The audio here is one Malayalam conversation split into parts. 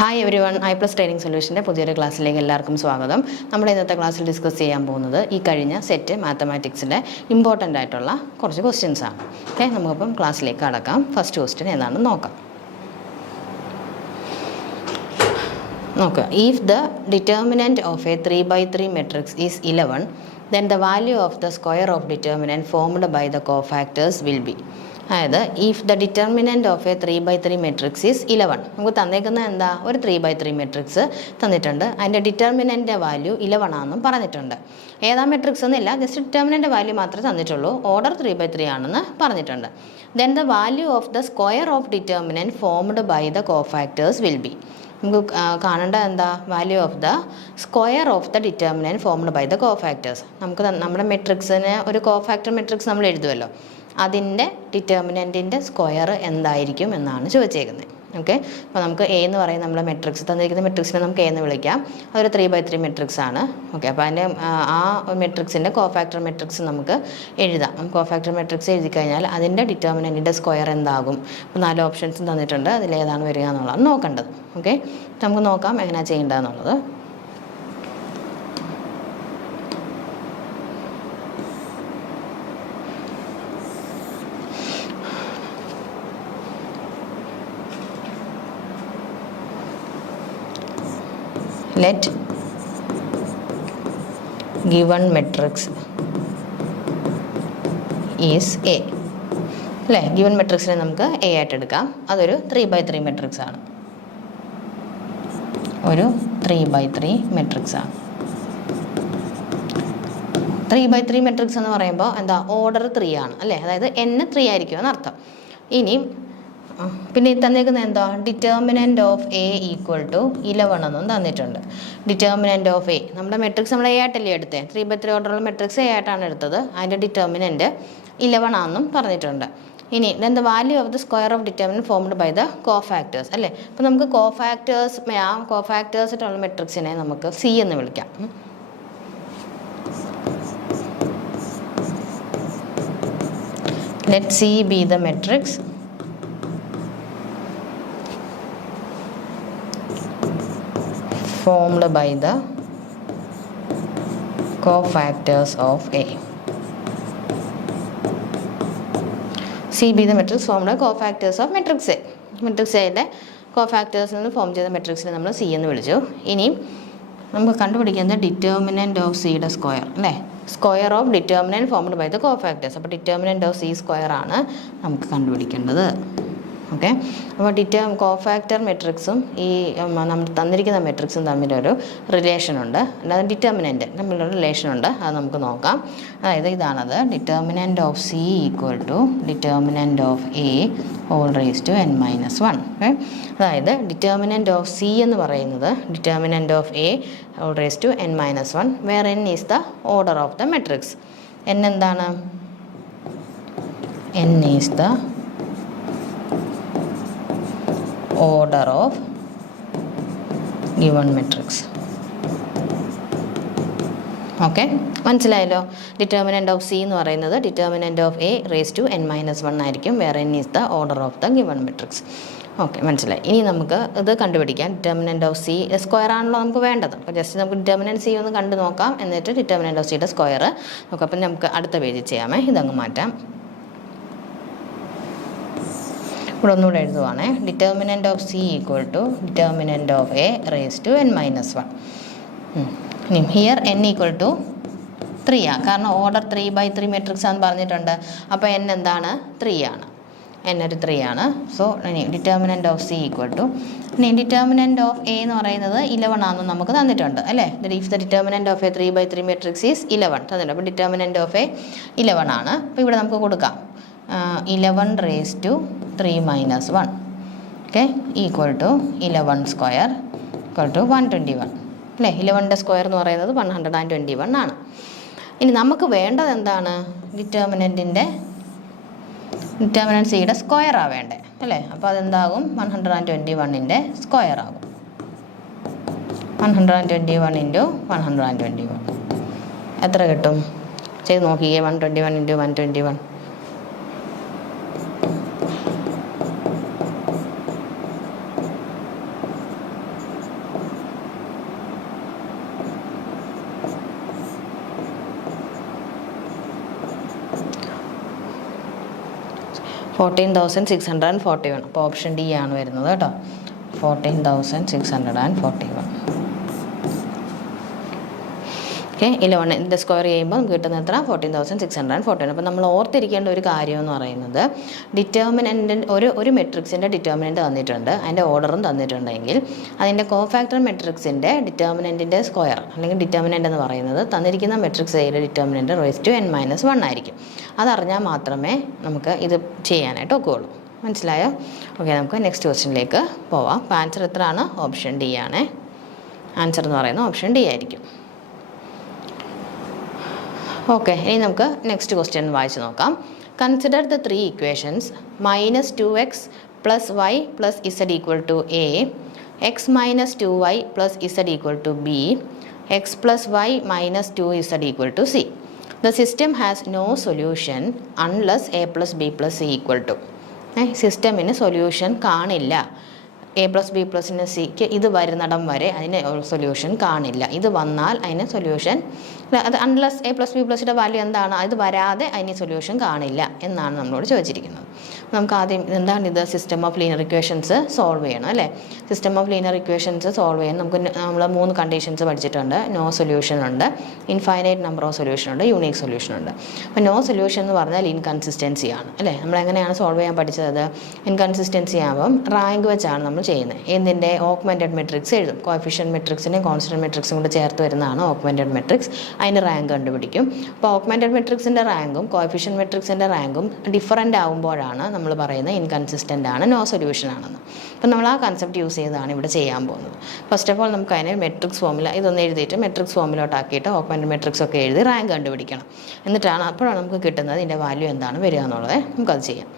Hi everyone, I plus training സൊല്യൂഷൻ്റെ പുതിയൊരു ക്ലാസ്സിലേക്ക് എല്ലാവർക്കും സ്വാഗതം. നമ്മുടെ ഇന്നത്തെ ക്ലാസ്സിൽ ഡിസ്കസ് ചെയ്യാൻ പോകുന്നത് ഈ കഴിഞ്ഞ സെറ്റ് മാത്തമാറ്റിക്സിലെ ഇമ്പോർട്ടൻ്റ് ആയിട്ടുള്ള കുറച്ച് ക്വസ്റ്റ്യൻസ് ആണ്. ഓക്കെ, നമുക്കിപ്പം ക്ലാസ്സിലേക്ക് കടക്കാം. ഫസ്റ്റ് ക്വസ്റ്റ്യൻ ഏതാണെന്ന് നോക്കാം. നോക്കുക, if the determinant of A 3x3 matrix is 11, then the value of the square of determinant formed by the cofactors will be. അതായത് if the determinant of A 3x3 matrix is 11, നമുക്ക് തന്നേക്കുന്നത് എന്താ, ഒരു 3x3 മെട്രിക്സ് തന്നിട്ടുണ്ട്. അതിൻ്റെ ഡിറ്റർമിനൻ്റെ വാല്യൂ 11 ആണെന്നും പറഞ്ഞിട്ടുണ്ട്. ഏതാ മെട്രിക്സ് എന്നില്ല, ജസ്റ്റ് ഡിറ്റർമിനൻ്റെ വാല്യൂ മാത്രമേ തന്നിട്ടുള്ളൂ. ഓർഡർ 3x3 ആണെന്ന് പറഞ്ഞിട്ടുണ്ട്. Then the value of the square of determinant formed by the cofactors will be. നമുക്ക് കാണേണ്ട എന്താ, value of the square of the determinant formed by the cofactors. നമുക്ക് നമ്മുടെ മെട്രിക്സിന് ഒരു കോഫാക്ടർ മെട്രിക്സ് നമ്മൾ എഴുതുമല്ലോ, അതിൻ്റെ ഡിറ്റർമിനൻറ്റിൻ്റെ സ്ക്വയർ എന്തായിരിക്കും എന്നാണ് ചോദിച്ചേക്കുന്നത്. ഓക്കെ, അപ്പോൾ നമുക്ക് എ എന്ന് പറയുന്ന നമ്മുടെ മെട്രിക്സ് തന്നിരിക്കുന്ന മെട്രിക്സിനെ നമുക്ക് എ എന്ന് വിളിക്കാം. അതൊരു 3x3 മെട്രിക്സ് ആണ്. ഓക്കെ, അപ്പോൾ അതിൻ്റെ ആ മെട്രിക്സിൻ്റെ കോഫാക്ടർ മെട്രിക്സ് നമുക്ക് എഴുതാം. കോഫാക്ടർ മെട്രിക്സ് എഴുതി കഴിഞ്ഞാൽ അതിൻ്റെ ഡിറ്റർമിനൻറ്റിൻ്റെ സ്ക്വയർ എന്താകും. അപ്പോൾ 4 ഓപ്ഷൻസും തന്നിട്ടുണ്ട്, അതിലേതാണ് വരിക എന്നുള്ളതാണ് നോക്കേണ്ടത്. ഓക്കെ, നമുക്ക് നോക്കാം എങ്ങനെയാണ് ചെയ്യേണ്ടതെന്നുള്ളത്. Let given matrix is A. അല്ലേ, ഗിവൺ മെട്രിക്സിനെ നമുക്ക് എ ആയിട്ട് എടുക്കാം. അതൊരു 3x3 മെട്രിക്സ് ആണ്. ഒരു 3x3 മെട്രിക്സ് ആണ്. 3x3 മെട്രിക്സ് എന്ന് പറയുമ്പോൾ എന്താ, ഓർഡർ 3 ആണ് അല്ലേ, അതായത് n 3 ആയിരിക്കും എന്നർത്ഥം. ഇനി പിന്നെ തന്നേക്കുന്നത് എന്താ, determinant of A equal to 11 എന്നും തന്നിട്ടുണ്ട്. ഡിറ്റർമിനൻറ്റ് ഓഫ് എ, നമ്മുടെ മെട്രിക്സ് നമ്മൾ എ ആയിട്ടല്ലേ എടുത്തത്, 3x3 ഓർഡറുള്ള മെട്രിക്സ് എ ആയിട്ടാണ് എടുത്തത്. അതിൻ്റെ ഡിറ്റർമിനൻറ്റ് 11 ആണെന്നും പറഞ്ഞിട്ടുണ്ട്. ഇനി then the value of the square of determinant formed by the cofactors അല്ലേ. അപ്പോൾ നമുക്ക് കോഫാക്ടേഴ്സിട്ടുള്ള മെട്രിക്സിനെ നമുക്ക് സി എന്ന് വിളിക്കാം. Let C be the matrix formed by the cofactors of A. C be the matrix formed by cofactors of matrix A. Matrix A cofactors നിന്ന് ഫോം ചെയ്ത മെട്രിക്സിനെ നമ്മൾ സി എന്ന് വിളിച്ചു. ഇനി നമുക്ക് കണ്ടുപിടിക്കുന്നത് ഡിറ്റർമിനൻറ്റ് ഓഫ് സിയുടെ സ്ക്വയർ അല്ലേ, square of determinant formed by the cofactors. അപ്പോൾ ഡിറ്റർമിനൻറ്റ് ഓഫ് സി സ്ക്വയർ ആണ് നമുക്ക് കണ്ടുപിടിക്കേണ്ടത്. ഓക്കെ, അപ്പോൾ കോഫാക്ടർ മെട്രിക്സും ഈ നമ്മൾ തന്നിരിക്കുന്ന മെട്രിക്സും തമ്മിലൊരു റിലേഷനുണ്ട്, അല്ലാതെ ഡിറ്റർമിനൻറ്റ് തമ്മിലൊരു റിലേഷനുണ്ട്. അത് നമുക്ക് നോക്കാം. അതായത് ഇതാണത്, determinant of C equal to determinant of A whole raise to n-1. അതായത് ഡിറ്റർമിനൻറ്റ് ഓഫ് സി എന്ന് പറയുന്നത് determinant of A whole raise to n-1, where n is the order of the matrix. n എന്താണ്, n is the order of given matrix. Okay, മനസ്സിലായല്ലോ. ഡിറ്റർമിനൻറ്റ് ഓഫ് സി എന്ന് പറയുന്നത് determinant of A raise to n-1 ആയിരിക്കും, where n is the order of the given matrix. Okay, മനസ്സിലായി. ഇനി നമുക്ക് ഇത് കണ്ടുപിടിക്കാം. ഡിറ്റർമിനൻറ്റ് ഓഫ് സി സ്ക്വയർ ആണല്ലോ നമുക്ക് വേണ്ടത്. അപ്പോൾ ജസ്റ്റ് നമുക്ക് ഡിറ്റർമിനൻറ്റ് സി ഒന്ന് കണ്ടു നോക്കാം, എന്നിട്ട് ഡിറ്റർമിനൻറ്റ് ഓഫ് സിയുടെ സ്ക്വയർ നോക്കാം. അപ്പം നമുക്ക് അടുത്ത പേജിൽ ചെയ്യാമേ, ഇതങ്ങ് മാറ്റാം. ഇവിടെ ഒന്നുകൂടെ എഴുതുവാണേ, determinant of C equal to determinant of A raise to n-1. ഇനി ഹിയർ n ഈക്വൽ ടു 3 ആണ്, കാരണം ഓർഡർ 3x3 മെട്രിക്സ് ആണെന്ന് പറഞ്ഞിട്ടുണ്ട്. അപ്പോൾ n എന്താണ്, 3 ആണ്. n ഒരു 3 ആണ്. സോ ഇനി determinant of C equal to, ഇനി ഡിറ്റർമിനൻറ്റ് ഓഫ് എ എന്ന് പറയുന്നത് 11 ആണെന്ന് നമുക്ക് തന്നിട്ടുണ്ട് അല്ലേ. If the determinant of A 3x3 matrix is 11 തന്നിട്ടുണ്ട്. അപ്പോൾ ഡിറ്റർമിനൻറ്റ് ഓഫ് എ 11 ആണ്. അപ്പോൾ ഇവിടെ നമുക്ക് കൊടുക്കാം 11 raise to 3-1 okay equal to 11 square equal to 121 അല്ലേ. 11ൻ്റെ സ്ക്വയർ എന്ന് പറയുന്നത് 121 ആണ്. ഇനി നമുക്ക് വേണ്ടത് എന്താണ്, ഡിറ്റർമിനൻറ്റ് സിയുടെ സ്ക്വയറാണ് വേണ്ടത് അല്ലേ. അപ്പോൾ അതെന്താകും, 121ൻ്റെ സ്ക്വയർ ആകും. 121 ഇൻറ്റു 121 എത്ര കിട്ടും, ചെയ്ത് നോക്കിയേ. 121 ഇൻറ്റു 121 121 14,641. അപ്പോൾ ഓപ്ഷൻ ഡി ആണ് വരുന്നത് കേട്ടോ. 14,641. ഓക്കെ, 11 ഇതിൻ്റെ സ്ക്വയർ ചെയ്യുമ്പോൾ നമുക്ക് കിട്ടുന്ന എത്ര? 14,641. അപ്പോൾ നമ്മൾ ഓർത്തിരിക്കേണ്ട ഒരു കാര്യം എന്ന് പറയുന്നത്, ഡിറ്റർമിനൻ്റ് ഒരു മെട്രിക്സിൻ്റെ ഡിറ്റർമിനൻ്റ് തന്നിട്ടുണ്ട്, അതിൻ്റെ ഓർഡറും തന്നിട്ടുണ്ടെങ്കിൽ അതിൻ്റെ കോഫാക്ടർ മെട്രിക്സിൻ്റെ ഡിറ്റർമിനൻറ്റിൻ്റെ സ്ക്വയർ അല്ലെങ്കിൽ ഡിറ്റർമിനൻ്റ് എന്ന് പറയുന്നത് തന്നിരിക്കുന്ന മെട്രിക്സ് എയുടെ ഡിറ്റർമിനൻ്റ് റേസ് ടു n-1 ആയിരിക്കും. അതറിഞ്ഞാൽ മാത്രമേ നമുക്ക് ഇത് ചെയ്യാനായിട്ട് ഒക്കുകയുള്ളൂ. മനസ്സിലായോ? ഓക്കെ, നമുക്ക് നെക്സ്റ്റ് ക്വസ്റ്റ്യനിലേക്ക് പോവാം. അപ്പോൾ ആൻസർ എത്രയാണ്? ഓപ്ഷൻ ഡി ആണ്. ആൻസർ എന്ന് പറയുന്നത് ഓപ്ഷൻ ഡി ആയിരിക്കും. ഓക്കെ, ഇനി നമുക്ക് നെക്സ്റ്റ് ക്വസ്റ്റ്യൻ വായിച്ച് നോക്കാം. Consider the 3 equations -2x + y + z = a, x - 2y + z = b, x + y - 2z = c. The system has no solution unless a + b + c = സിസ്റ്റമിന് solution കാണില്ല. a + b + സിക്ക് ഇത് വരുന്നിടം വരെ അതിന് സൊല്യൂഷൻ കാണില്ല. ഇത് വന്നാൽ അതിന് സൊല്യൂഷൻ, അത് അൺലെസ് a + b +യുടെ വാല്യൂ എന്താണ്, അത് വരാതെ അതിന് സൊല്യൂഷൻ കാണില്ല എന്നാണ് നമ്മളോട് ചോദിച്ചിരിക്കുന്നത്. നമുക്ക് ആദ്യം എന്താണിത്? System of linear equations solve ചെയ്യണം അല്ലേ? System of linear equations solve ചെയ്യാൻ നമ്മൾ 3 കണ്ടീഷൻസ് പഠിച്ചിട്ടുണ്ട്. നോ സൊല്യൂഷൻ ഉണ്ട്, ഇൻഫൈനൈറ്റ് നമ്പർ ഓഫ് സൊല്യൂഷൻ ഉണ്ട്, യൂണീക്ക് സൊല്യൂഷൻ ഉണ്ട്. അപ്പോൾ നോ സൊല്യൂഷൻ എന്ന് പറഞ്ഞാൽ ഇൻകൺസിസ്റ്റൻസി ആണ് അല്ലേ? നമ്മൾ എങ്ങനെയാണ് സോൾവ് ചെയ്യാൻ പഠിച്ചത്? ഇൻകൺസിസ്റ്റൻസി ആകുമ്പം റാങ്ക് വെച്ചാണ് നമ്മൾ ചെയ്യുന്നത്. എന്തിൻ്റെ? ഓഗ്മെൻറ്റഡ് മെട്രിക്സ് എഴുതും. കോഎഫിഷ്യൻറ്റ് മെട്രിക്സിനെയും കോൺസ്റ്റൻറ്റ് മെട്രിക്സും കൂടെ ചേർത്ത് വരുന്നതാണ് ഓഗ്മെൻറ്റഡ് മെട്രിക്സ്. അതിൻ്റെ റാങ്ക് കണ്ടുപിടിക്കും. അപ്പോൾ ഓഗ്മെൻറ്റഡ് മെട്രിക്സിൻ്റെ റാങ്കും കോഎഫിഷ്യൻറ്റ് മെട്രിക്സിൻ്റെ റാങ്കും ഡിഫറൻ്റ് ആകുമ്പോഴാണ് നമ്മൾ പറയുന്നത് ഇൻകൺസിസ്റ്റൻ്റ് ആണ്, നോ സൊല്യൂഷൻ ആണെന്ന്. അപ്പോൾ നമ്മൾ ആ കൺസെപ്റ്റ് യൂസ് ചെയ്താണ് ഇവിടെ ചെയ്യാൻ പോകുന്നത്. ഫസ്റ്റ് ഓഫ് ഓൾ നമുക്ക് അതിനെ മെട്രിക്സ് ഫോമിൽ ഇതൊന്ന് എഴുതിയിട്ട് മെട്രിക്സ് ഫോമിലോട്ടാക്കിയിട്ട് ഓഗ്മെൻറ്റഡ് മെട്രിക്സ് ഒക്കെ എഴുതി റാങ്ക് കണ്ടുപിടിക്കണം. എന്നിട്ടാണ് അപ്പോഴാണ് നമുക്ക് കിട്ടുന്നത് ഇതിൻ്റെ വാല്യൂ എന്താണ് വരിക എന്നുള്ളത്. നമുക്കത് ചെയ്യാം.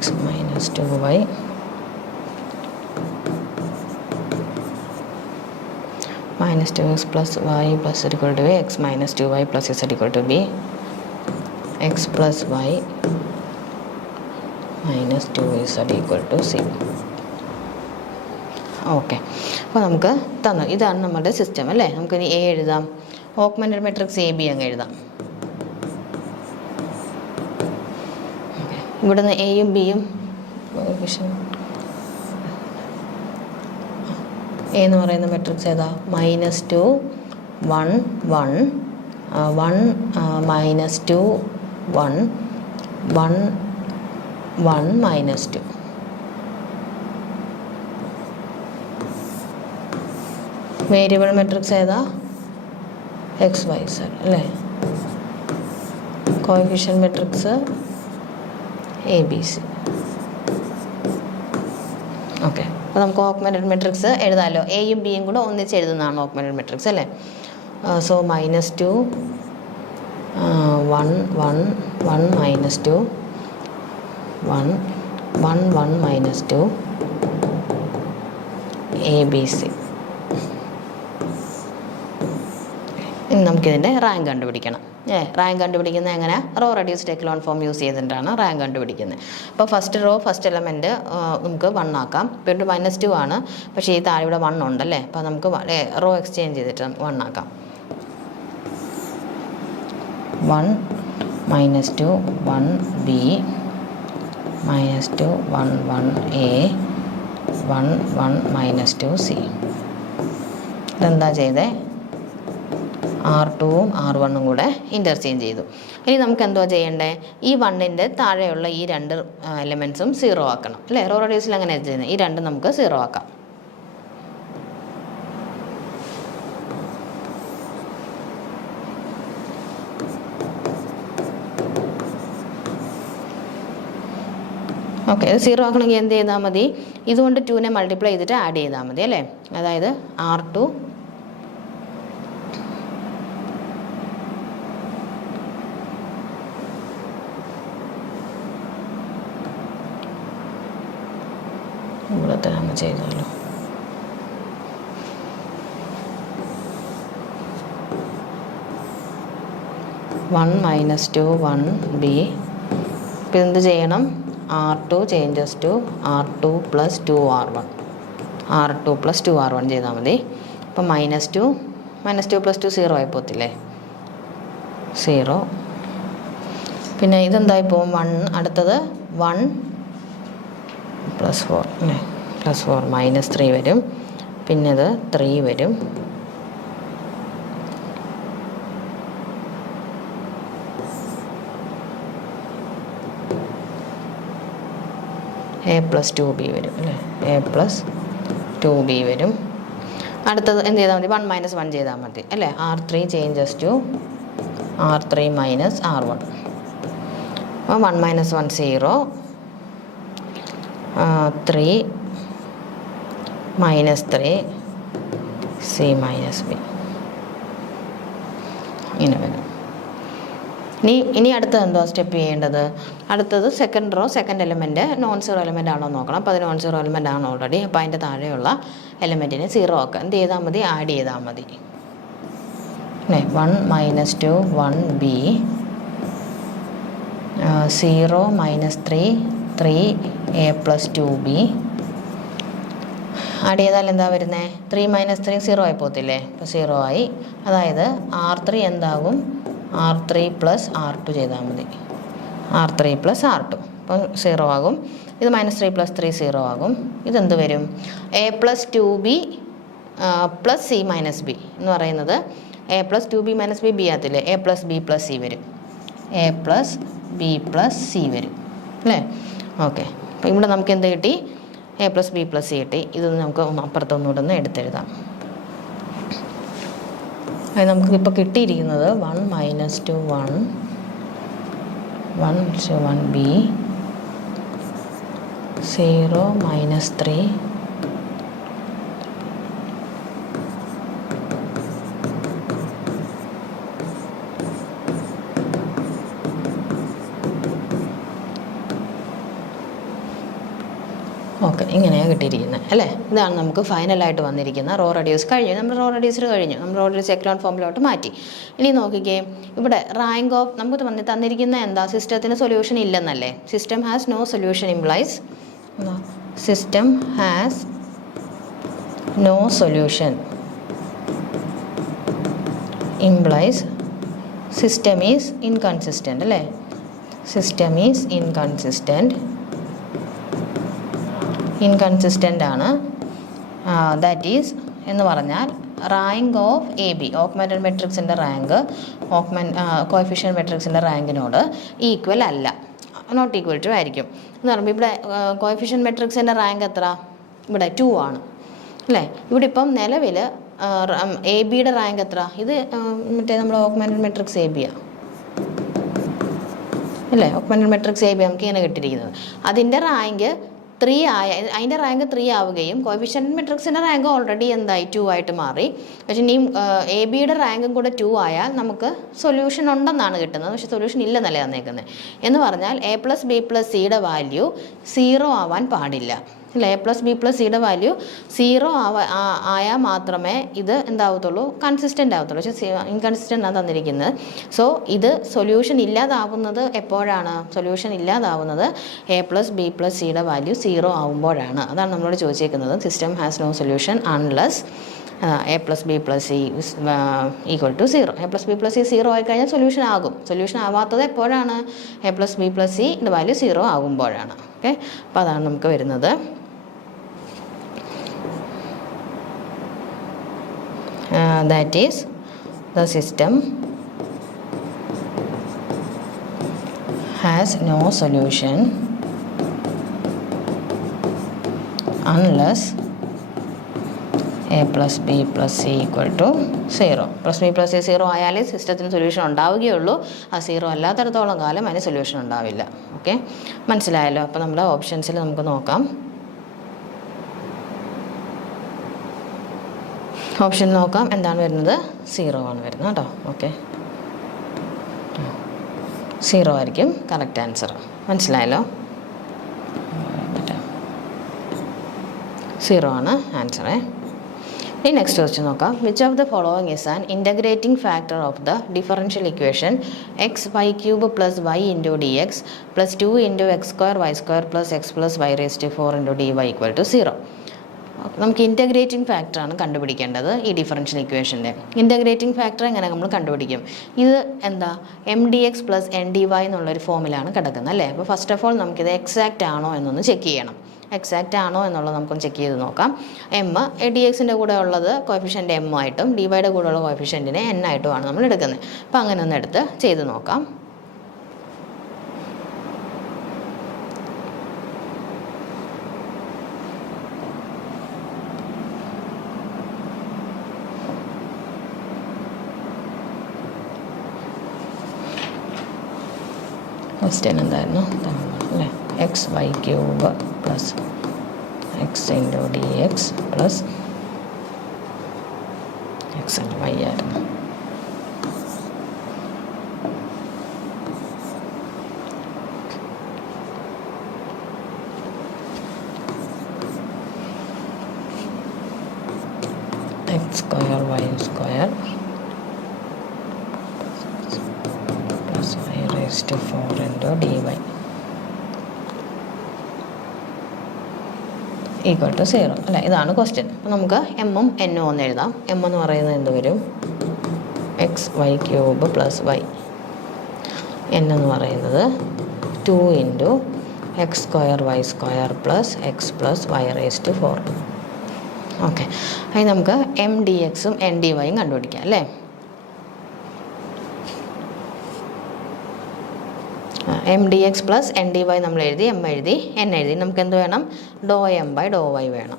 x - 2y - 2x + y + z = a, x - 2y + z = b, x + y - 2z = c. Okay, അപ്പോൾ നമുക്ക് തന്നു ഇതാണ് നമ്മുടെ സിസ്റ്റം അല്ലേ? നമുക്കിനി എ എഴുതാം. ഓഗ്മെൻറ്റഡ് മെട്രിക്സ് എ ബി അങ്ങ് എഴുതാം. ഇവിടുന്ന് എയും ബിയും എ എന്ന് പറയുന്ന മെട്രിക്സ് ഏതാ? -2 1 1 1 -2 1 1 1 -2. വേരിയബിൾ മെട്രിക്സ് ഏതാ? x y z അല്ലേ? Coefficient matrix A B C. Okay, അപ്പോൾ നമുക്ക് ഓഗ്മെൻറ്റഡ് മെട്രിക്സ് എഴുതാമല്ലോ. എയും ബിയും കൂടെ ഒന്നിച്ച് എഴുതുന്നതാണ് ഓഗ്മെൻറ്റഡ് മെട്രിക്സ് അല്ലേ? So -2 1 1 1 -2 1 1 1 -2 A B C. ഇനി നമുക്കിതിൻ്റെ റാങ്ക് കണ്ടുപിടിക്കണം. റാങ്ക് കണ്ടുപിടിക്കുന്നത് എങ്ങനെ? Row reduced echelon form use ചെയ്തിട്ടാണ് റാങ്ക് കണ്ടുപിടിക്കുന്നത്. അപ്പോൾ ഫസ്റ്റ് റോ ഫസ്റ്റ് എലമെൻറ്റ് നമുക്ക് 1 ആക്കാം. പിന്നെ -2 ആണ്, പക്ഷേ ഈ താഴെ ഇവിടെ 1 ഉണ്ടല്ലേ? അപ്പോൾ നമുക്ക് റോ എക്സ്ചേഞ്ച് ചെയ്തിട്ട് 1 ആക്കാം. 1 -2 1 b -2 1 1 a 1 1 -2 c. ഇതെന്താ ചെയ്തേ? R2ഉം R1ഉം കൂടെ ഇൻ്റർചേഞ്ച് ചെയ്തു. ഇനി നമുക്ക് എന്തോ ചെയ്യണ്ടേ? ഈ 1ൻ്റെ താഴെയുള്ള ഈ 2 എലമെൻറ്റ്സും 0 ആക്കണം അല്ലേ? റോ റെഡ്യൂസിൽ അങ്ങനെ ചെയ്യുന്നത്. ഈ 2 നമുക്ക് 0 ആക്കാം. ഓക്കെ, ഇത് 0 ആക്കണമെങ്കിൽ എന്ത് ചെയ്താൽ മതി? ഇതുകൊണ്ട് 2നെ മൾട്ടിപ്ലൈ ചെയ്തിട്ട് ആഡ് ചെയ്താൽ മതി അല്ലേ? അതായത് R2 ഇവിടുത്തെ അങ്ങ് ചെയ്തോളൂ. 1 minus 2 1b. ഇപ്പോൾ എന്ത് ചെയ്യണം? R2 changes to R2 plus 2R1. R2 plus 2R1 ചെയ്താൽ മതി. അപ്പം -2 പ്ലസ് 2 0 ആയി പോകത്തില്ലേ? 0. പിന്നെ ഇതെന്തായി പോകും? 1. അടുത്തത് 1 പ്ലസ് 4 -3 വരും. പിന്നെ ഇത് 3 വരും. A പ്ലസ് 2b വരും അല്ലേ? A പ്ലസ് 2b വരും. അടുത്തത് എന്ത് ചെയ്താൽ മതി? 1 മൈനസ് 1 ചെയ്താൽ മതി അല്ലേ? R3 changes to R3 minus R1. അപ്പോൾ 1 minus 1 0, 3 minus 3 C minus B ഇങ്ങനെ വരും. ഇനി അടുത്തത് എന്തോ സ്റ്റെപ്പ് ചെയ്യേണ്ടത്? അടുത്തത് second row second element non zero element ആണോ നോക്കണം. അപ്പോൾ അത് നോൺ സീറോ എലിമെൻ്റ് ആണ് ഓൾറെഡി. അപ്പോൾ അതിൻ്റെ താഴെയുള്ള എലിമെൻറ്റിനെ 0 ആക്കുക. എന്ത് ചെയ്താൽ മതി? ആഡ് ചെയ്താൽ മതി. 1 minus 2 1b, 0 minus 3 A plus 2b. Add ചെയ്താൽ എന്താ വരുന്നത്? 3 മൈനസ് 3 0 ആയി പോകത്തില്ലേ? അപ്പോൾ 0 ആയി. അതായത് R3 എന്താകും? R3 പ്ലസ് R2 ചെയ്താൽ മതി. R3 പ്ലസ് R2 അപ്പോൾ 0 ആകും. ഇത് -3 പ്ലസ് 3 0 ആകും. ഇതെന്ത് വരും? A plus 2b plus C minus B എന്ന് പറയുന്നത് A plus 2b minus B ആകത്തില്ലേ? A plus B plus C വരും. A plus B plus C വരും അല്ലേ? ഓക്കെ. അപ്പോൾ ഇവിടെ നമുക്ക് എന്ത് കിട്ടി? A plus B plus C കിട്ടി. ഇതൊന്ന് നമുക്ക് അപ്പുറത്തൊന്നുകൂടെ ഒന്ന് എടുത്തെഴുതാം. അത് നമുക്കിപ്പോൾ കിട്ടിയിരിക്കുന്നത് 1 മൈനസ് 2 1b, 0 മൈനസ് 3 ഓക്കെ. ഇങ്ങനെയാണ് കിട്ടിയിരിക്കുന്നത് അല്ലേ? ഇതാണ് നമുക്ക് ഫൈനലായിട്ട് വന്നിരിക്കുന്ന റോ റെഡ്യൂസ് കഴിഞ്ഞു. നമ്മൾ റോ റെഡ്യൂസർ കഴിഞ്ഞു. നമ്മൾ റോ റെഡ്യൂസ് എക്കലോൺ ഫോമിലോട്ട് മാറ്റി. ഇനി നോക്കിക്കേ, ഇവിടെ റാങ്ക് ഓഫ് നമുക്ക് തന്നിരിക്കുന്ന എന്താ? സിസ്റ്റത്തിന് സൊല്യൂഷൻ ഇല്ലെന്നല്ലേ? System has no solution implies system has no solution implies system is inconsistent അല്ലേ? സിസ്റ്റം ഈസ് ഇൻകൺസിസ്റ്റൻ്റ് ആണ്. ദാറ്റ് ഈസ് എന്ന് പറഞ്ഞാൽ rank of A B augmented മെട്രിക്സിൻ്റെ റാങ്ക് കോഎഫിഷ്യൻ്റ് മെട്രിക്സിൻ്റെ റാങ്കിനോട് ഈക്വൽ അല്ല, നോട്ട് ഈക്വൽ ടു ആയിരിക്കും എന്ന് പറയുമ്പോൾ ഇവിടെ കോഎഫിഷ്യൻ്റ് മെട്രിക്സിൻ്റെ റാങ്ക് എത്ര? ഇവിടെ 2 ആണ് അല്ലേ? ഇവിടെ ഇപ്പം നിലവിൽ എ ബിയുടെ റാങ്ക് എത്ര? ഇത് മറ്റേ നമ്മുടെ ഓഗ്മെൻറ്റഡ് മെട്രിക്സ് എ ബിയാണ് അല്ലേ? ഓഗ്മെൻറ്റഡ് മെട്രിക്സ് എ ബി നമുക്ക് ഇങ്ങനെ കിട്ടിയിരിക്കുന്നത്. അതിൻ്റെ റാങ്ക് 3 അതിൻ്റെ റാങ്ക് 3 ആവുകയും കോഎഫിഷ്യൻ്റ് മെട്രിക്സിൻ്റെ റാങ്ക് ഓൾറെഡി എന്തായി 2 ആയിട്ട് മാറി. പക്ഷേ ഇനിയും എ ബിയുടെ റാങ്കും കൂടെ 2 ആയാൽ നമുക്ക് സൊല്യൂഷൻ ഉണ്ടെന്നാണ് കിട്ടുന്നത്. പക്ഷേ സൊല്യൂഷൻ ഇല്ലെന്നല്ലേ തന്നേക്കുന്നത്. എന്ന് പറഞ്ഞാൽ A പ്ലസ് B പ്ലസ് സിയുടെ വാല്യൂ 0 ആവാൻ പാടില്ല അല്ലേ? A പ്ലസ് B പ്ലസ് സിയുടെ വാല്യൂ 0 ആയാൽ മാത്രമേ ഇത് എന്താവത്തുള്ളൂ? കൺസിസ്റ്റൻ്റ് ആവത്തുള്ളൂ. പക്ഷേ ഇൻകൺസിസ്റ്റൻ്റ് ആണ് തന്നിരിക്കുന്നത്. സോ ഇത് സൊല്യൂഷൻ ഇല്ലാതാവുന്നത് എപ്പോഴാണ്? സൊല്യൂഷൻ ഇല്ലാതാവുന്നത് A പ്ലസ് B പ്ലസ് സിയുടെ വാല്യൂ 0 ആവുമ്പോഴാണ്. അതാണ് നമ്മളോട് ചോദിച്ചേക്കുന്നത്. System has no solution unless A plus B plus C equal to 0. A plus B plus C 0 ആയിക്കഴിഞ്ഞാൽ സൊല്യൂഷൻ ആകും. സൊല്യൂഷൻ ആവാത്തത് എപ്പോഴാണ്? A പ്ലസ് B പ്ലസ് സിയുടെ വാല്യൂ 0 ആകുമ്പോഴാണ്. ഓക്കെ. അപ്പോൾ അതാണ് നമുക്ക് വരുന്നത്. That is the system has no solution unless A plus B plus C equal to 0. Plus B plus C 0 ആയാലേ സിസ്റ്റത്തിന് സൊല്യൂഷൻ ഉണ്ടാവുകയുള്ളൂ. ആ 0 അല്ലാത്തടത്തോളം കാലം അതിന് സൊല്യൂഷൻ ഉണ്ടാവില്ല. ഓക്കെ, മനസ്സിലായല്ലോ? അപ്പോൾ നമ്മുടെ ഓപ്ഷൻസിൽ നമുക്ക് നോക്കാം. ഓപ്ഷൻ നോക്കാം. എന്താണ് വരുന്നത്? 0 ആണ് വരുന്നത് കേട്ടോ. ഓക്കെ, 0 ആയിരിക്കും കറക്റ്റ് ആൻസർ. മനസ്സിലായല്ലോ? 0 ആണ് ആൻസറേ. ഈ നെക്സ്റ്റ് ക്വസ്റ്റ്യൻ നോക്കാം. Which of the following is an integrating factor of the differential equation x y cube plus y into d x plus 2 into x square y square plus x plus y raise to 4 into d y equal to 0. നമുക്ക് ഇൻ്റഗ്രേറ്റിംഗ് ഫാക്ടറാണ് കണ്ടുപിടിക്കേണ്ടത്. ഈ ഡിഫറൻഷ്യൽ ഇക്വേഷൻ്റെ ഇൻ്റഗ്രേറ്റിംഗ് ഫാക്ടർ എങ്ങനെ നമ്മൾ കണ്ടുപിടിക്കും? ഇത് എന്താ M d x plus N d y എന്നുള്ളൊരു ഫോമിലാണ് കിടക്കുന്നത് അല്ലേ. അപ്പോൾ ഫസ്റ്റ് ഓഫ് ഓൾ നമുക്കിത് എക്സാക്റ്റ് ആണോ എന്നൊന്ന് ചെക്ക് ചെയ്യണം. എക്സാക്റ്റ് ആണോ എന്നുള്ളത് നമുക്കൊന്ന് ചെക്ക് ചെയ്ത് നോക്കാം. എം ഡി എക്സിൻ്റെ കൂടെ ഉള്ളത് കോഫിഷ്യൻ്റ് എം ആയിട്ടും ഡി വൈയുടെ കൂടെ ഉള്ള കോഫിഷ്യൻറ്റിനെ എൻ ആയിട്ടുമാണ് നമ്മൾ എടുക്കുന്നത്. അപ്പോൾ അങ്ങനെ ഒന്ന് എടുത്ത് ചെയ്ത് നോക്കാം. ക്വസ്റ്റ്യൻ എന്തായിരുന്നു അല്ലേ? X y cube plus x into d x plus x into y ആയിരുന്നു. X square y square plus y raise to 4 into d y equal to 0 അല്ലേ. ഇതാണ് ക്വസ്റ്റ്യൻ. അപ്പോൾ നമുക്ക് എമ്മും എന്നും ഒന്ന് എഴുതാം. എം എന്ന് പറയുന്നത് എന്ത് വരും? X y cube plus y. N എന്ന് പറയുന്നത് 2 into x square y square plus x plus y raise to 4. Okay, അതിന് നമുക്ക് എം ഡി എക്സും എൻ ഡി വൈയും കണ്ടുപിടിക്കാം അല്ലേ. M d x plus N d y നമ്മൾ എഴുതി, എം എഴുതി, എൻ എഴുതി. നമുക്ക് എന്ത് വേണം? Doh M by Dr y വേണം.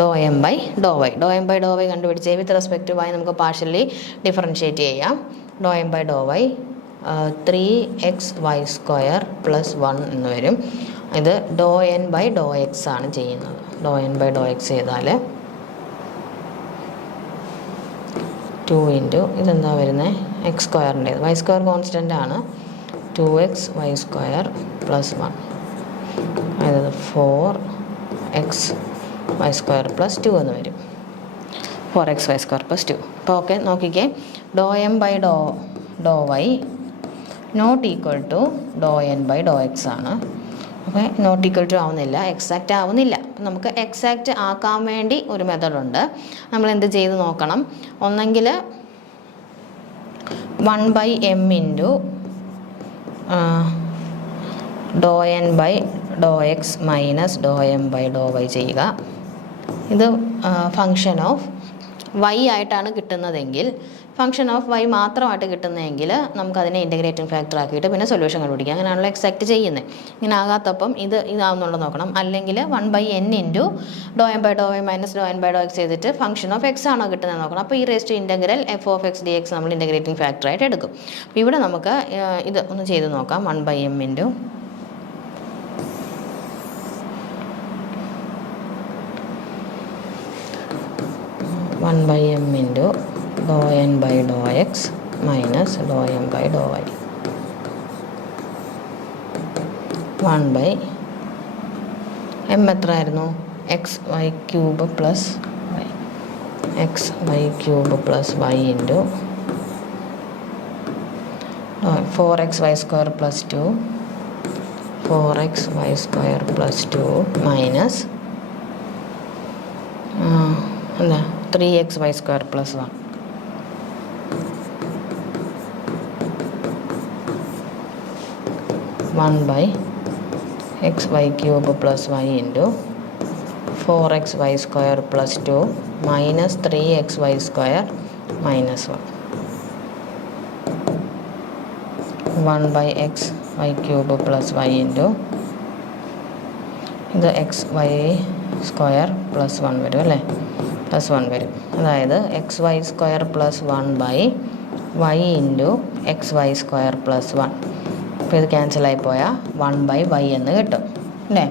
Doh M by Dr y. Doh M by Dr y കണ്ടുപിടിച്ച് വിത്ത് റെസ്പെക്ട് ടു വൈ നമുക്ക് പാർഷ്യലി ഡിഫറൻഷ്യേറ്റ് ചെയ്യാം. Doh M by Dr y 3x y square plus 1 എന്ന് വരും. ഇത് doh N by Dr x ആണ് ചെയ്യുന്നത്. Doh N by Dr x ചെയ്താൽ 2 ഇൻറ്റു ഇതെന്താ വരുന്നത്? എക്സ് സ്ക്വയറിൻ്റെ വൈ സ്ക്വയർ കോൺസ്റ്റൻ്റ് ആണ്. 2x വൈ സ്ക്വയർ പ്ലസ് 1 അതായത് 4x വൈ സ്ക്വയർ പ്ലസ് 2 എന്ന് വരും. 4x y square plus 2. അപ്പോൾ ഓക്കെ, നോക്കിക്കേ. Doh M by Dr y not equal to doh N by Dr x ആണ്. അപ്പോൾ നോട്ട് ഈക്വൽ ടു ആവുന്നില്ല, എക്സാക്റ്റ് ആവുന്നില്ല. അപ്പം നമുക്ക് എക്സാക്റ്റ് ആക്കാൻ വേണ്ടി ഒരു മെത്തേഡുണ്ട്. നമ്മൾ എന്ത് ചെയ്ത് നോക്കണം? ഒന്നെങ്കിൽ 1/m into do N by Dr x minus do M by Dr y ചെയ്യുക. ഇത് ഫങ്ഷൻ ഓഫ് വൈ ആയിട്ടാണ് കിട്ടുന്നതെങ്കിൽ, ഫങ്ഷൻ ഓഫ് വൈ മാത്രമായിട്ട് കിട്ടുന്നതെങ്കിൽ നമുക്കതിനെ ഇൻ്റഗ്രേറ്റിംഗ് ഫാക്ടർ ആക്കിയിട്ട് പിന്നെ സൊല്യൂഷൻ കണ്ടുപിടിക്കുക. അങ്ങനെയാണല്ലോ എക്സാക്റ്റ് ചെയ്യുന്നത്. ഇങ്ങനെ ആകാത്തപ്പം ഇതാവുന്നുള്ളത് നോക്കണം. അല്ലെങ്കിൽ 1/n into do M by Dr y minus do N by Dr x ചെയ്തിട്ട് ഫങ്ഷൻ ഓഫ് എക്സ് ആണോ കിട്ടുന്നത് നോക്കണം. അപ്പോൾ ഈ raise to integral f of x d x നമ്മൾ ഇൻ്റഗ്രേറ്റിംഗ് ഫാക്ടറായിട്ട് എടുക്കും. അപ്പോൾ ഇവിടെ നമുക്ക് ഇത് ഒന്ന് ചെയ്ത് നോക്കാം. 1/m into 1/m into do N by Dr x minus do M by Dr y 1/m എത്ര ആയിരുന്നു? X y cube plus y. X y cube plus y into 4x y square plus 2 4x y square plus 2 minus എന്താ 3x y square plus 1. 1/x y cube plus y into 4x y square plus 2 minus 3x y square minus 1. 1/x y cube plus y into ഇത് എക്സ് വൈ സ്ക്വയർ പ്ലസ് 1 വരും അല്ലേ. പ്ലസ് 1 വരും. അതായത് x y square plus 1/y into x y square plus 1. അപ്പോൾ ഇത് ക്യാൻസലായി പോയാൽ 1/y എന്ന് കിട്ടും അല്ലേ.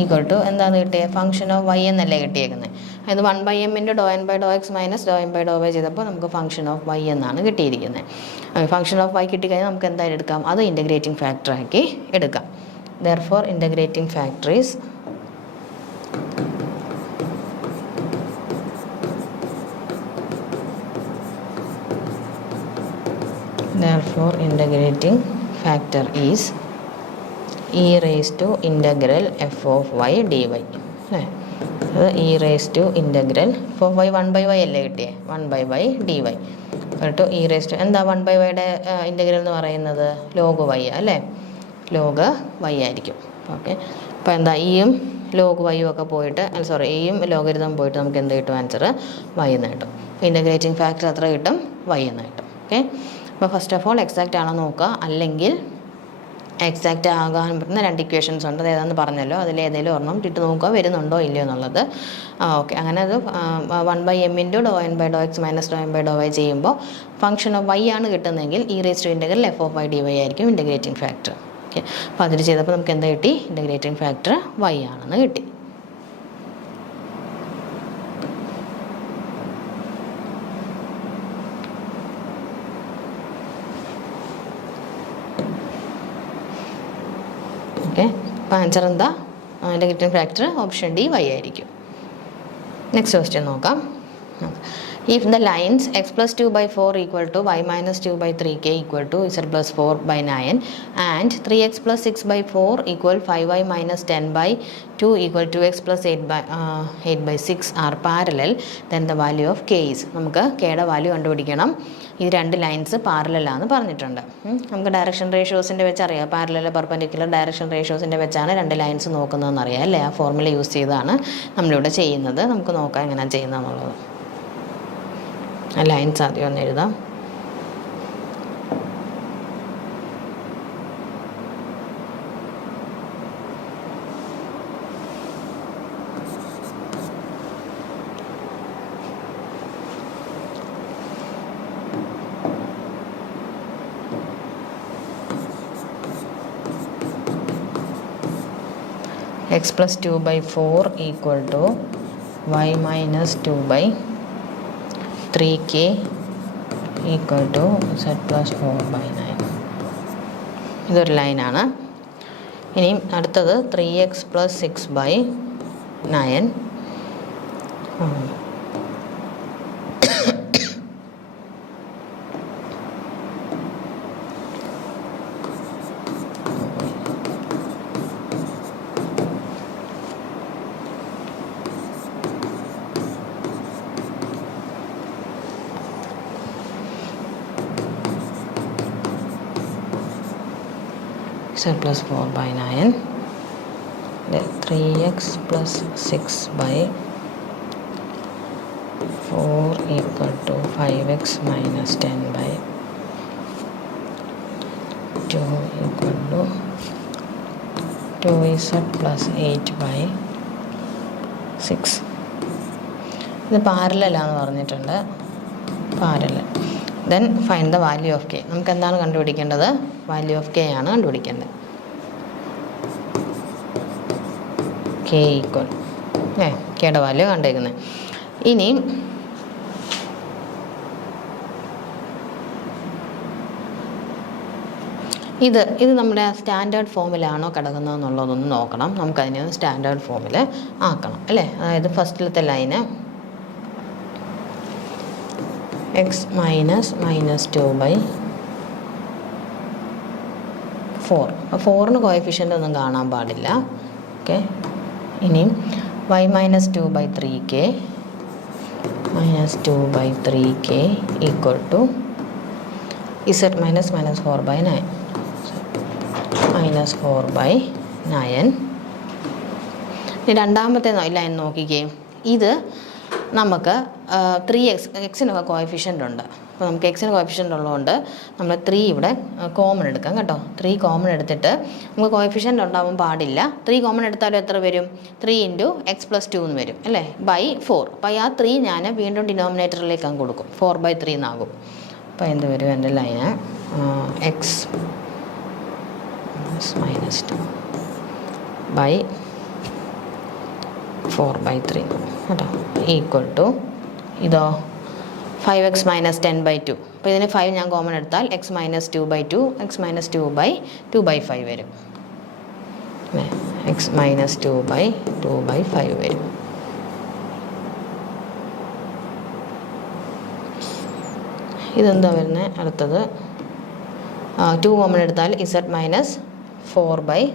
ഈക്വൽ ടു എന്താണെന്ന് കിട്ടിയത്? ഫംഗ്ഷൻ ഓഫ് y എന്നല്ലേ കിട്ടിയേക്കുന്നത്. അതായത് 1/m into do N by Dr x minus do M by Dr y ചെയ്തപ്പോൾ നമുക്ക് ഫംഗ്ഷൻ ഓഫ് y എന്നാണ് കിട്ടിയിരിക്കുന്നത്. ഫംഗ്ഷൻ ഓഫ് y കിട്ടിക്കഴിഞ്ഞാൽ നമുക്ക് എന്തായാലും എടുക്കാം? അത് ഇൻ്റഗ്രേറ്റിംഗ് ഫാക്ടറാക്കി എടുക്കാം. Therefore integrating factor is Therefore, integrating factor is e raised to integral f of y dy. അല്ലേ, അത് e raised to integral f of y 1 by y അല്ലേ കിട്ടിയേ, 1 by y dy കേട്ടോ. e raised to എന്താ 1 by yയുടെ ഇൻ്റഗ്രൽ എന്ന് പറയുന്നത് ലോഗ് y അല്ലേ, ലോഗ് y ആയിരിക്കും. ഓക്കെ, അപ്പോൾ എന്താ ഇയും ലോഗ് വൈയും ഒക്കെ പോയിട്ട് ഇയും ലോഗരിതം പോയിട്ട് നമുക്ക് എന്ത് കിട്ടും, ആൻസർ y എന്ന് കിട്ടും. ഇൻ്റഗ്രേറ്റിംഗ് ഫാക്ടർ എത്ര കിട്ടും, y എന്ന് കിട്ടും. ഓക്കെ, അപ്പോൾ ഫസ്റ്റ് ഓഫ് ഓൾ എക്സാക്റ്റ് ആണോ നോക്കുക, അല്ലെങ്കിൽ എക്സാക്റ്റ് ആകാൻ പറ്റുന്ന 2 ഇക്വേഷൻസ് ഉണ്ട്, അത് ഏതാണെന്ന് പറഞ്ഞല്ലോ, അതിലേതെങ്കിലും ഒരെണ്ണം ഇട്ട് നോക്കുക വരുന്നുണ്ടോ ഇല്ലയോ എന്നുള്ളത്. ഓക്കെ, അങ്ങനെ അത് 1/m × ∂n/∂x - ∂m/∂y ചെയ്യുമ്പോൾ ഫംഗ്ഷൻ ഓഫ് y ആണ് കിട്ടുന്നതെങ്കിൽ e raised to integral f of y dy ആയിരിക്കും ഇൻ്റഗ്രേറ്റിംഗ് ഫാക്ടർ. ഓക്കെ, അപ്പോൾ അതിൽ ചെയ്തപ്പോൾ നമുക്ക് എന്താ കിട്ടി, ഇൻ്റഗ്രേറ്റിംഗ് ഫാക്ടർ y ആണെന്ന് കിട്ടി. ഓക്കെ, അപ്പോൾ ആൻസർ എന്താ, integrating factor option D y ആയിരിക്കും. നെക്സ്റ്റ് ക്വസ്റ്റ്യൻ നോക്കാം. If the lines x plus 2/4 equal to y minus 2/3k equal to z plus 4/9 and 3x plus 6/4 equal 5y minus 10/2 equal to x plus 8/6 are parallel, then the value of k is. നമുക്ക് കെയുടെ വാല്യൂ കണ്ടുപിടിക്കണം. ഈ 2 ലൈൻസ് പാരലലാന്ന് പറഞ്ഞിട്ടുണ്ട്. നമുക്ക് ഡയറക്ഷൻ റേഷ്യോസിൻ്റെ വെച്ച് അറിയാം, പാരലൽ പെർപെൻഡിക്കുലർ ഡയറക്ഷൻ റേഷ്യോസിൻ്റെ വെച്ചാണ് 2 ലൈൻസ് നോക്കുന്നതെന്ന് അറിയാം അല്ലേ, ആ ഫോർമുല യൂസ് ചെയ്താണ് നമ്മളിവിടെ ചെയ്യുന്നത്. നമുക്ക് നോക്കാം എങ്ങനെയാണ് ചെയ്യുന്നതെന്നുള്ളത്. ലൈൻസ് ആദ്യം ഒന്ന് എഴുതാം. x plus 2/4 equal to y minus 2/3k equal to z plus 4/9. ഇതൊരു ലൈനാണ്. ഇനിയും അടുത്തത് 3x plus 6/9. z plus 4/9. 3x plus 6/4 equal to 5x minus 10/2 equal to 2z plus 8/6. ഇത് പാരലലാന്ന് പറഞ്ഞിട്ടുണ്ട്, parallel. Then find the value of K. നമുക്ക് എന്താണ് കണ്ടുപിടിക്കേണ്ടത്, വാല്യൂ ഓഫ് കെ ആണ് കണ്ടുപിടിക്കേണ്ടത്. കെ ഈക്വൽ കെയുടെ വാല്യൂ കണ്ടേക്കുന്നത്. ഇനി ഇത് നമ്മുടെ സ്റ്റാൻഡേർഡ് ഫോമിലാണോ കിടക്കുന്നതെന്നുള്ളതൊന്ന് നോക്കണം. നമുക്കതിനെ സ്റ്റാൻഡേർഡ് ഫോമിൽ ആക്കണം അല്ലേ. അതായത് ഫസ്റ്റിലത്തെ ലൈന് x minus 2/4. 4ന് കോഎഫിഷ്യൻ്റ് ഒന്നും കാണാൻ പാടില്ല. ഓക്കെ, ഇനിയും y minus 2/3k equal to z minus 4/9 minus 4/9. ഇനി രണ്ടാമത്തെ ലൈൻ നോക്കിക്കേ. ഇത് നമുക്ക് 3x, എക്സിനൊക്കെ കോഎഫിഷ്യൻ്റ് ഉണ്ട്. അപ്പോൾ നമുക്ക് എക്സിന് കോഎഫിഷ്യൻ്റ് ഉള്ളതുകൊണ്ട് നമ്മൾ 3 ഇവിടെ കോമൺ എടുക്കാം കേട്ടോ. 3 കോമൺ എടുത്തിട്ട് നമുക്ക് കോഎഫിഷ്യൻ്റ് ഉണ്ടാവാൻ പാടില്ല. 3 കോമൺ എടുത്താലും എത്ര വരും, 3 × x plus 2 എന്ന് വരും അല്ലേ, /4. അപ്പോൾ ആ 3 ഞാൻ വീണ്ടും ഡിനോമിനേറ്ററിലേക്ക് അങ്ങ് കൊടുക്കും, 4/3 എന്നാകും. അപ്പോൾ എന്ത് വരും, എൻ്റെ ലൈന് x minus 2 /4/3 കേട്ടോ ഈക്വൽ ടു ഇതോ 5x minus 10/2. അപ്പോൾ ഇതിന് 5 ഞാൻ കോമൺ എടുത്താൽ x minus 2/2, x minus 2/5 വരും. x minus 2/5 വരും. ഇതെന്താ വരുന്നത്, അടുത്തത് 2 കോമൺ എടുത്താൽ ഇസഡ് മൈനസ് 4/3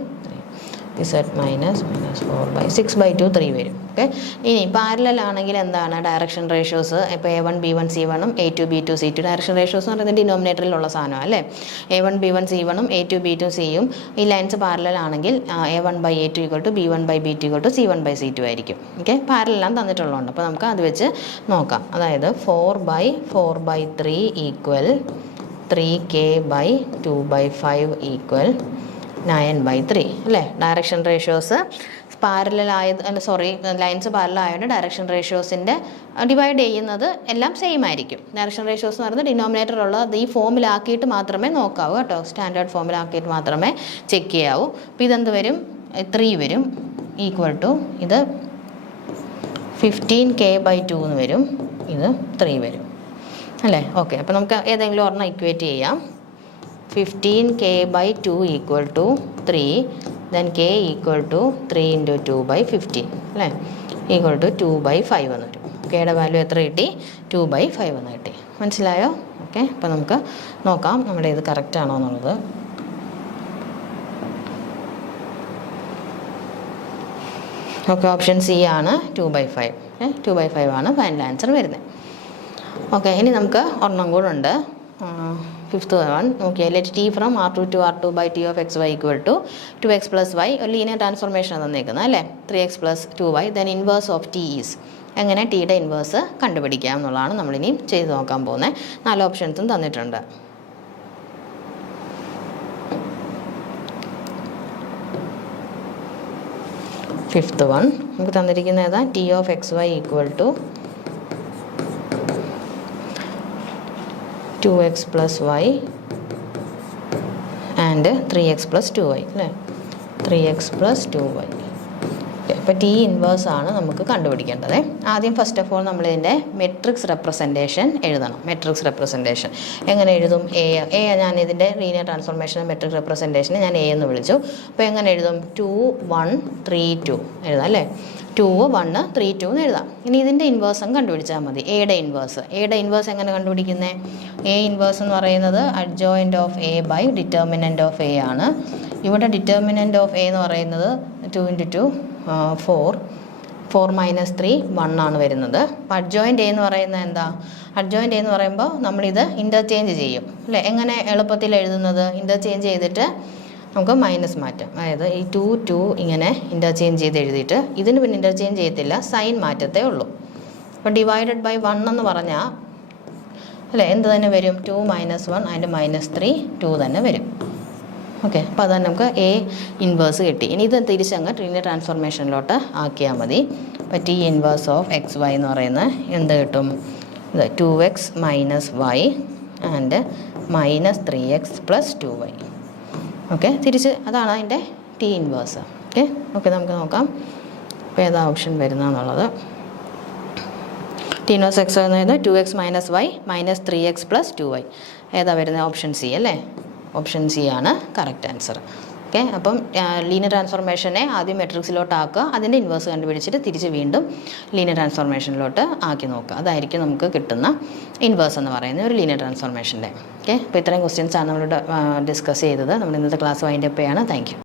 ഇസഡ് മൈനസ് 4/6/2 3 വരും. ഓക്കെ. ഇനി പാരലൽ ആണെങ്കിൽ എന്താണ് ഡയറക്ഷൻ റേഷ്യോസ്? ഇപ്പോൾ A1 B1 C1 A2 B2 C2 direction ratios എന്ന് പറയുന്നത് ഡിനോമിനേറ്ററിലുള്ള സാധനമാണ് അല്ലേ? A1 B1 C1 A2 B2 Cയും ഈ ലൈൻസ് പാരലൽ ആണെങ്കിൽ A1/A2 = B1/B2 = C1/C2 ആയിരിക്കും. ഓക്കെ. പാരലെല്ലാം തന്നിട്ടുള്ളതുകൊണ്ട് അപ്പോൾ നമുക്ക് അത് വെച്ച് നോക്കാം. അതായത് 4/4/3 = 3K/2/5 = 9/3 അല്ലേ? Direction ratios parallel lines parallel ആയതുകൊണ്ട് ഡയറക്ഷൻ റേഷ്യോസിൻ്റെ ഡിവൈഡ് ചെയ്യുന്നത് എല്ലാം സെയിം ആയിരിക്കും. ഡയറക്ഷൻ റേഷ്യോസ് എന്ന് പറയുന്നത് ഡിനോമിനേറ്ററുള്ളത് ഈ ഫോമിലാക്കിയിട്ട് മാത്രമേ നോക്കാവൂ കേട്ടോ. സ്റ്റാൻഡേർഡ് ഫോമിലാക്കിയിട്ട് മാത്രമേ ചെക്ക് ചെയ്യാവൂ. അപ്പോൾ ഇതെന്ത് വരും? 3 വരും = ഇത് 15K/2 എന്ന് വരും, ഇത് 3 വരും അല്ലേ? ഓക്കെ. അപ്പോൾ നമുക്ക് ഏതെങ്കിലും ഒരെണ്ണം ഇക്വേറ്റ് ചെയ്യാം. 15K/2 = 3, then K = 3 × 2/15 അല്ലേ? = 2/5 എന്ന് വരും. കെയുടെ വാല്യൂ എത്ര കിട്ടി? 2/5 എന്ന് കിട്ടി. മനസ്സിലായോ? ഓക്കെ. അപ്പോൾ നമുക്ക് നോക്കാം നമ്മുടെ ഇത് കറക്റ്റ് ആണോ എന്നുള്ളത്. ഓക്കെ. ഓപ്ഷൻ സി ആണ് 2/5. 2/5 ആണ് ഫൈനൽ ആൻസർ വരുന്നത്. ഓക്കെ. ഇനി നമുക്ക് ഒരെണ്ണം കൂടെ ഉണ്ട്. 5th one നോക്കിയാൽ let T from R2 to R2/T of xy = 2x + y ഒരു ലീനിയർ ട്രാൻസ്ഫോർമേഷൻ തന്നേക്കുന്നത് അല്ലേ? 3x + 2y then inverse of T is. എങ്ങനെ ടിയുടെ ഇൻവേഴ്സ് കണ്ടുപിടിക്കാം എന്നുള്ളതാണ് നമ്മളിനി ചെയ്ത് നോക്കാൻ പോകുന്നത്. 4 ഓപ്ഷൻസും തന്നിട്ടുണ്ട്. ഫിഫ്ത്ത് വൺ നമുക്ക് തന്നിരിക്കുന്നത് ഏതാ? T of xy = 2x + y and 3x + 2y അല്ലേ? 3x + 2y. അപ്പോൾ ടി ഇൻവേഴ്സ് ആണ് നമുക്ക് കണ്ടുപിടിക്കേണ്ടത്. ആദ്യം ഫസ്റ്റ് ഓഫ് ഓൾ നമ്മളിതിൻ്റെ മെട്രിക്സ് റെപ്രസെൻറ്റേഷൻ എഴുതണം. മെട്രിക്സ് റെപ്രസെൻറ്റേഷൻ എങ്ങനെ എഴുതും? എ ഞാൻ ഇതിൻ്റെ ലീനിയർ ട്രാൻസ്ഫോർമേഷൻ മെട്രിക് റെപ്രസെൻറ്റേഷനെ ഞാൻ എ എന്ന് വിളിച്ചു. അപ്പോൾ എങ്ങനെ എഴുതും? 2 1 3 2 എഴുതാം അല്ലേ? 2 1 3 2 എന്ന് എഴുതാം. ഇനി ഇതിൻ്റെ ഇൻവേഴ്സും കണ്ടുപിടിച്ചാൽ മതി. എയുടെ ഇൻവേഴ്സ് എങ്ങനെ കണ്ടുപിടിക്കുന്നത്? എ ഇൻവേഴ്സ് എന്ന് പറയുന്നത് adjoint of A by determinant of A ആണ്. ഇവിടെ ഡിറ്റർമിനൻ്റ് ഓഫ് എ എന്ന് പറയുന്നത് 2 × 2 4 4 - 3 1 ആണ് വരുന്നത്. അപ്പോൾ അഡ്ജോയിൻ്റ് എ എന്ന് പറയുന്നത് എന്താ? അഡ്ജോയിൻ്റ് എ എന്ന് പറയുമ്പോൾ നമ്മളിത് ഇൻ്റർചേഞ്ച് ചെയ്യും അല്ലേ? എങ്ങനെ എളുപ്പത്തിൽ എഴുതുന്നത്? ഇൻ്റർചേഞ്ച് ചെയ്തിട്ട് നമുക്ക് മൈനസ് മാറ്റാം. അതായത് ഈ 2 2 ഇങ്ങനെ ഇൻ്റർചേഞ്ച് ചെയ്ത് എഴുതിയിട്ട് ഇതിന് പിന്നെ ഇൻ്റർചേഞ്ച് ചെയ്യത്തില്ല, സൈൻ മാറ്റത്തേ ഉള്ളൂ. അപ്പോൾ ഡിവൈഡഡ് ബൈ 1 എന്ന് പറഞ്ഞാൽ അല്ലേ എന്ത് തന്നെ വരും? 2 - 1 അതിൻ്റെ -3 2 തന്നെ വരും. ഓക്കെ. അപ്പോൾ അതാണ് നമുക്ക് എ ഇൻവേഴ്സ് കിട്ടി. ഇനി ഇത് തിരിച്ചങ്ങ് ലീനിയർ ട്രാൻസ്ഫോർമേഷനിലോട്ട് ആക്കിയാൽ മതി. അപ്പോൾ T inverse of x y എന്ന് പറയുന്നത് എന്ത് കിട്ടും? ഇത് 2x - y and -3x + 2y. Okay. തിരിച്ച് അതാണ് അതിൻ്റെ ടി ഇൻവേഴ്സ്. ഓക്കെ. നമുക്ക് നോക്കാം ഇപ്പോൾ ഏതാ ഓപ്ഷൻ വരുന്നതെന്നുള്ളത്. ടി ഇൻവേഴ്സ് എക്സ് എന്നത് 2x - y -3x + 2y. ഏതാ വരുന്നത്? ഓപ്ഷൻ സി അല്ലേ? ഓപ്ഷൻ സി ആണ് കറക്റ്റ് ആൻസർ. ഓക്കെ. അപ്പം ലീനിയർ ട്രാൻസ്ഫോർമേഷനെ ആദ്യം മെട്രിക്സിലോട്ട് ആക്കുക, അതിൻ്റെ ഇൻവേഴ്സ് കണ്ടുപിടിച്ചിട്ട് തിരിച്ച് വീണ്ടും ലീനിയർ ട്രാൻസ്ഫോർമേഷനിലോട്ട് ആക്കി നോക്കുക. അതായിരിക്കും നമുക്ക് കിട്ടുന്ന ഇൻവേഴ്സ് എന്ന് പറയുന്ന ഒരു ലീനിയർ ട്രാൻസ്ഫോർമേഷൻ്റെ. ഓക്കെ. അപ്പോൾ ഇത്രയും ക്വസ്റ്റ്യൻസാണ് നമ്മളിവിടെ ഡിസ്കസ് ചെയ്തത്. നമ്മൾ ഇന്നത്തെ ക്ലാസ് വൈൻഡപ്പ് ചെയ്യാണ്. Thank you.